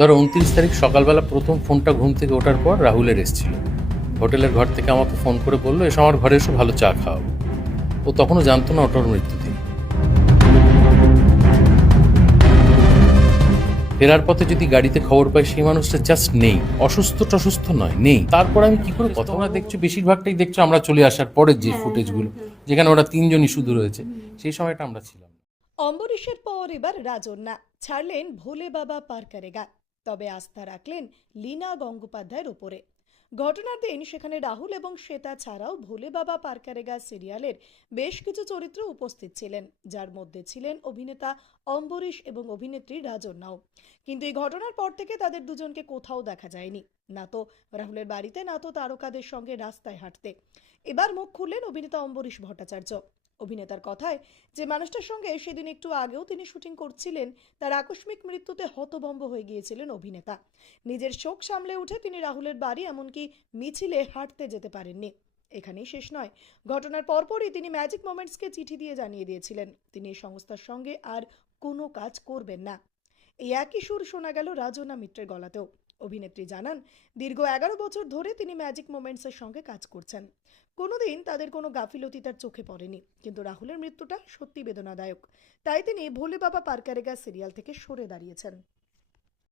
ধরো 29 তারিখ সকালবেলা প্রথম ফোনটা ঘুম থেকে ওঠার পর রাহুলের এসেছিল। হোটেলের ঘর থেকে আমাকে ফোন করে বললো, এসো আমার ঘরে এসো, ভালো চা খাওয়াবো। ও তখনও জানতো না ওটার মৃত্যু দিন। ফেরার পথে যদি গাড়িতে খবর পাই সেই মানুষটা জাস্ট নেই, অসুস্থ টসুস্থ নয়, নেই, তারপর আমি কি করে কথা? তোমরা দেখছো বেশিরভাগটাই দেখছো আমরা চলে আসার পরের যে ফুটেজগুলো, যেখানে ওরা তিনজনই শুধু রয়েছে, সেই সময়টা আমরা ছিলাম না। অম্বরীশের পর এবার রাজন্যা ছাড়লেন ভোলে বাবা পার করেগা। তবে আস্থা রাখলেন লীনা গঙ্গোপাধ্যায়ের উপরে। ঘটনার দিন সেখানে রাহুল এবং শ্বেতা ছাড়াও ভোলে বাবা পার করেগা সিরিয়ালের বেশ কিছু চরিত্র উপস্থিত ছিলেন, যার মধ্যে ছিলেন অভিনেতা অম্বরীশ এবং অভিনেত্রী রাজন্যাও। কিন্তু এই ঘটনার পর থেকে তাদের দুজনকে কোথাও দেখা যায়নি, না তো রাহুলের বাড়িতে, না তো তারকাদের সঙ্গে রাস্তায় হাঁটতে। এবার মুখ খুললেন অভিনেতা অম্বরীশ ভট্টাচার্য। অভিনেতার কথায়, যে মানুষটার সঙ্গে সেদিন একটু আগেও তিনি শুটিং করছিলেন, তার আকস্মিক মৃত্যুতে হতভম্ব হয়ে গিয়েছিলেন অভিনেতা। নিজের শোক সামলে উঠে তিনি রাহুলের বাড়ি, এমনকি মিছিলে হাঁটতে যেতে পারেননি। এখানেই শেষ নয়, ঘটনার পরপরই তিনি ম্যাজিক মোমেন্টসকে চিঠি দিয়ে জানিয়ে দিয়েছিলেন তিনি এই সংস্থার সঙ্গে আর কোনো কাজ করবেন না। এই একই সুর শোনা গেল রাজনা মিত্রের গলাতেও। অভিনেত্রী জানান, দীর্ঘ 11 বছর ধরে তিনি ম্যাজিক মোমেন্টসের সঙ্গে কাজ করছেন। কোনোদিন তাদের কোনো গাফিলতি তার চোখে পড়েনি, কিন্তু রাহুলের মৃত্যুটা সত্যি বেদনাদায়ক। তাই তিনি ভোলে বাবা পার করেগা সিরিয়াল থেকে সরে দাঁড়িয়েছেন।